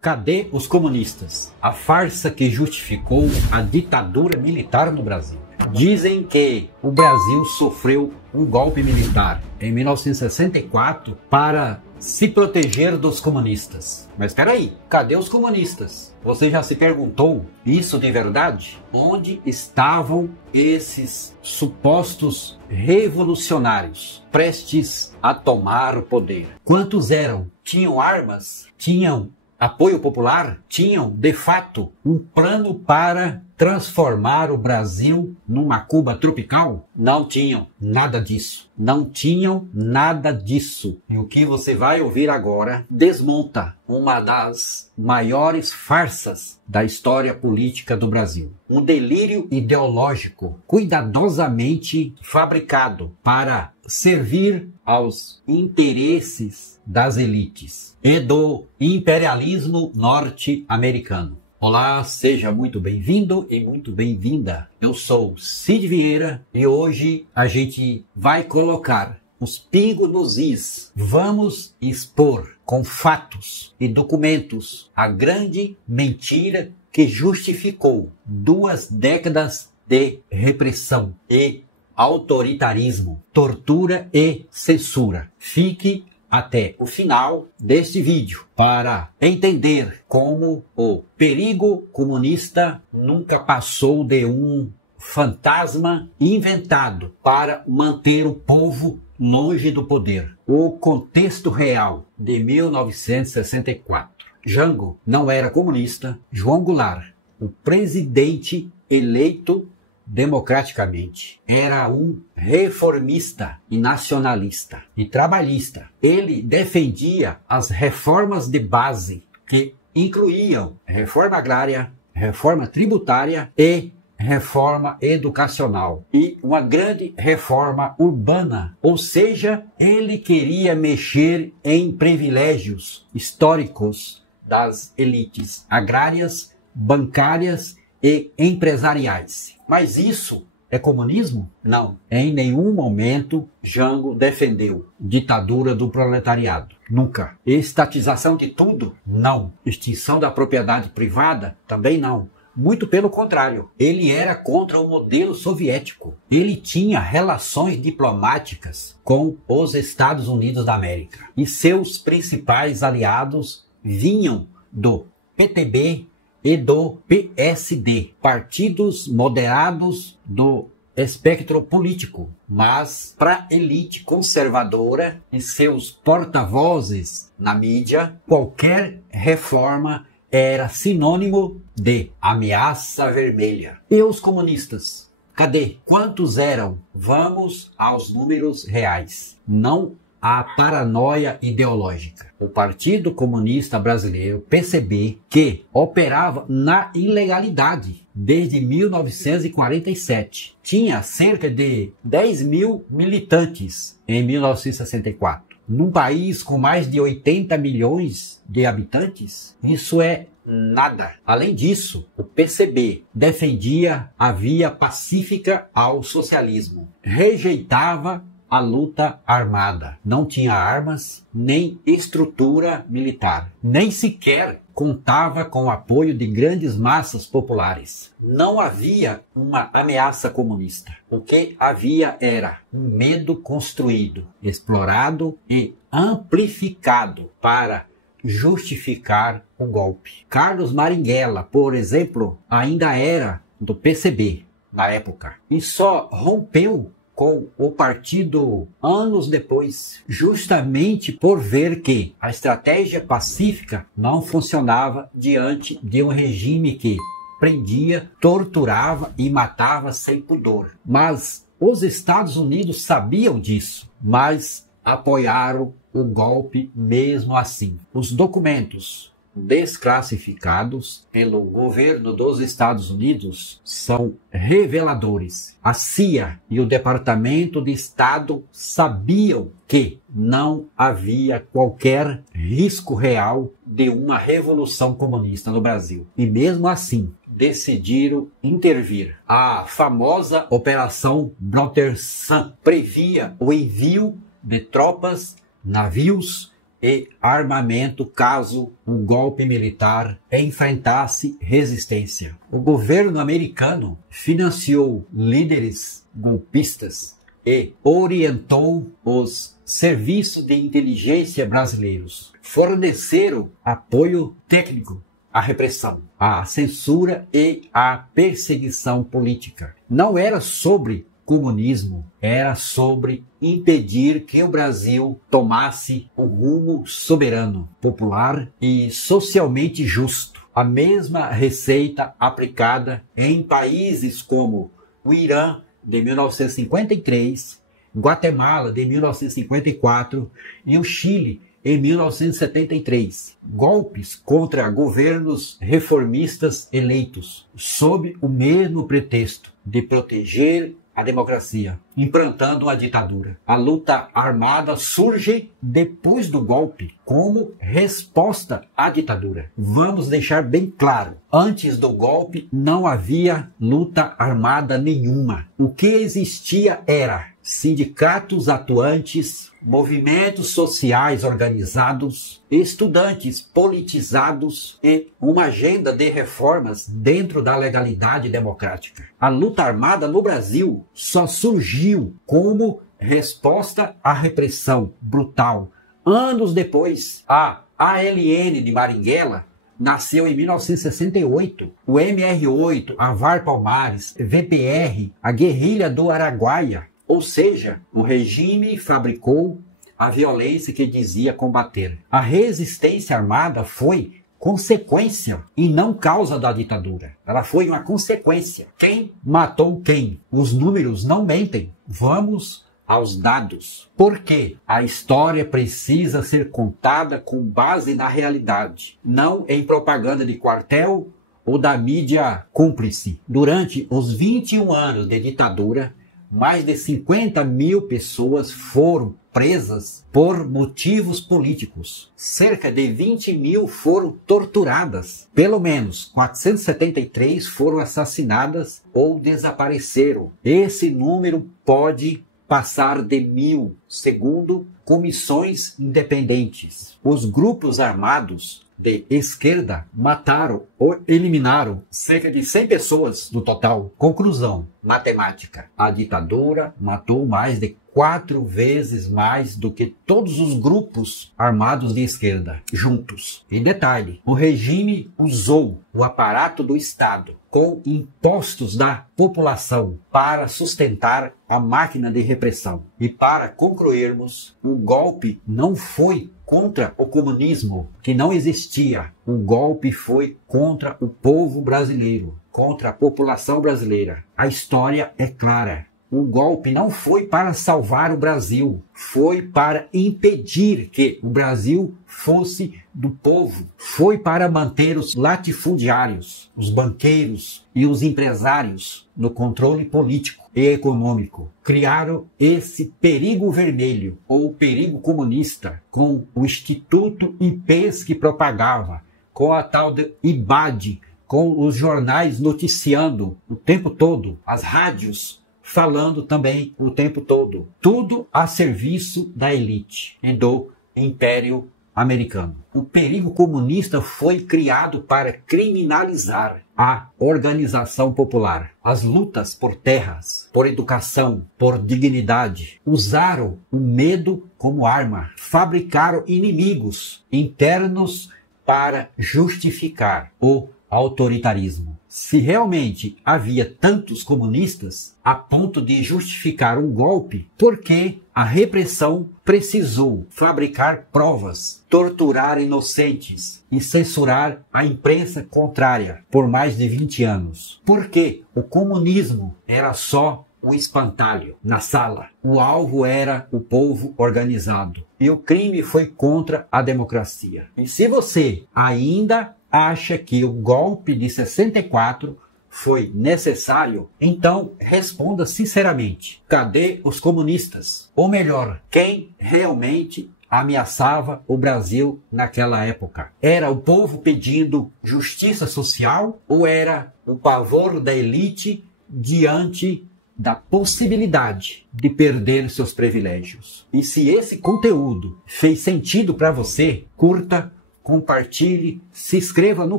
Cadê os comunistas? A farsa que justificou a ditadura militar no Brasil. Dizem que o Brasil sofreu um golpe militar em 1964 para se proteger dos comunistas. Mas espera aí, cadê os comunistas? Você já se perguntou isso de verdade? Onde estavam esses supostos revolucionários prestes a tomar o poder? Quantos eram? Tinham armas? Tinham apoio popular? Tinham, de fato, um plano para transformar o Brasil numa Cuba tropical? Não tinham nada disso. Não tinham nada disso. E o que você vai ouvir agora desmonta uma das maiores farsas da história política do Brasil. Um delírio ideológico cuidadosamente fabricado para servir aos interesses das elites e do imperialismo norte-americano. Olá, seja muito bem-vindo e muito bem-vinda. Eu sou Cid Vieira e hoje a gente vai colocar os pingos nos is. Vamos expor com fatos e documentos a grande mentira que justificou 2 décadas de repressão e autoritarismo, tortura e censura. Fique até o final deste vídeo para entender como o perigo comunista nunca passou de um fantasma inventado para manter o povo longe do poder. O contexto real de 1964. Jango não era comunista. João Goulart, o presidente eleito democraticamente, era um reformista e nacionalista e trabalhista. Ele defendia as reformas de base que incluíam reforma agrária, reforma tributária e reforma educacional e uma grande reforma urbana. Ou seja, ele queria mexer em privilégios históricos das elites agrárias, bancárias e empresariais. Mas isso é comunismo? Não. Em nenhum momento Jango defendeu ditadura do proletariado. Nunca. Estatização de tudo? Não. Extinção da propriedade privada? Também não. Muito pelo contrário. Ele era contra o modelo soviético. Ele tinha relações diplomáticas com os Estados Unidos da América. E seus principais aliados vinham do PTB e do PSD, partidos moderados do espectro político, mas para a elite conservadora e seus porta-vozes na mídia, qualquer reforma era sinônimo de ameaça vermelha. E os comunistas? Cadê? Quantos eram? Vamos aos números reais. Não a paranoia ideológica. O Partido Comunista Brasileiro, PCB, que operava na ilegalidade desde 1947, tinha cerca de 10 mil militantes em 1964. Num país com mais de 80 milhões de habitantes, isso é nada. Além disso, o PCB defendia a via pacífica ao socialismo, rejeitava a luta armada. Não tinha armas, nem estrutura militar. Nem sequer contava com o apoio de grandes massas populares. Não havia uma ameaça comunista. O que havia era um medo construído, explorado e amplificado para justificar o golpe. Carlos Marighella, por exemplo, ainda era do PCB na época e só rompeu com o partido anos depois, justamente por ver que a estratégia pacífica não funcionava diante de um regime que prendia, torturava e matava sem pudor. Mas os Estados Unidos sabiam disso, mas apoiaram o golpe mesmo assim. Os documentos desclassificados pelo governo dos Estados Unidos são reveladores. A CIA e o Departamento de Estado sabiam que não havia qualquer risco real de uma revolução comunista no Brasil. E mesmo assim, decidiram intervir. A famosa Operação Brotersam previa o envio de tropas, navios e armamento caso um golpe militar enfrentasse resistência. O governo americano financiou líderes golpistas e orientou os serviços de inteligência brasileiros. Forneceram apoio técnico à repressão, à censura e à perseguição política. Não era sobre comunismo, era sobre impedir que o Brasil tomasse um rumo soberano, popular e socialmente justo. A mesma receita aplicada em países como o Irã, de 1953, Guatemala, de 1954 e o Chile, em 1973. Golpes contra governos reformistas eleitos, sob o mesmo pretexto de proteger a democracia, implantando a ditadura. A luta armada surge depois do golpe como resposta à ditadura. Vamos deixar bem claro, antes do golpe não havia luta armada nenhuma. O que existia era sindicatos atuantes, movimentos sociais organizados, estudantes politizados e uma agenda de reformas dentro da legalidade democrática. A luta armada no Brasil só surgiu como resposta à repressão brutal. Anos depois, a ALN de Marighella nasceu em 1968. O MR8, a VAR Palmares, VPR, a guerrilha do Araguaia. Ou seja, o regime fabricou a violência que dizia combater. A resistência armada foi consequência e não causa da ditadura. Ela foi uma consequência. Quem matou quem? Os números não mentem. Vamos aos dados. Por quê? A história precisa ser contada com base na realidade, não em propaganda de quartel ou da mídia cúmplice. Durante os 21 anos de ditadura, mais de 50 mil pessoas foram presas por motivos políticos. Cerca de 20 mil foram torturadas. Pelo menos 473 foram assassinadas ou desapareceram. Esse número pode passar de 1.000, segundo comissões independentes. Os grupos armados de esquerda mataram ou eliminaram cerca de 100 pessoas no total. Conclusão matemática: a ditadura matou mais de 4 vezes mais do que todos os grupos armados de esquerda juntos. E detalhe, o regime usou o aparato do Estado com impostos da população para sustentar a máquina de repressão. E para concluirmos, o golpe não foi contra o comunismo, que não existia. O golpe foi contra o povo brasileiro, contra a população brasileira. A história é clara. O golpe não foi para salvar o Brasil, foi para impedir que o Brasil fosse do povo. Foi para manter os latifundiários, os banqueiros e os empresários no controle político e econômico. Criaram esse perigo vermelho, ou perigo comunista, com o Instituto IPES que propagava, com a tal de IBAD, com os jornais noticiando o tempo todo, as rádios falando também o tempo todo. Tudo a serviço da elite e do Império Americano. O perigo comunista foi criado para criminalizar a organização popular, as lutas por terras, por educação, por dignidade. Usaram o medo como arma, fabricaram inimigos internos para justificar o autoritarismo. Se realmente havia tantos comunistas a ponto de justificar um golpe, por que a repressão precisou fabricar provas, torturar inocentes e censurar a imprensa contrária por mais de 20 anos? Porque o comunismo era só um espantalho na sala. O alvo era o povo organizado. E o crime foi contra a democracia. E se você ainda acha que o golpe de 64 foi necessário, então responda sinceramente: cadê os comunistas? Ou melhor, quem realmente ameaçava o Brasil naquela época? Era o povo pedindo justiça social ou era o pavor da elite diante da possibilidade de perder seus privilégios. E se esse conteúdo fez sentido para você, curta, compartilhe, se inscreva no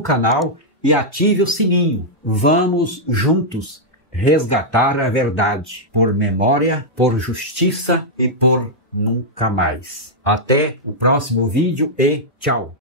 canal e ative o sininho. Vamos juntos resgatar a verdade por memória, por justiça e por nunca mais. Até o próximo vídeo e tchau!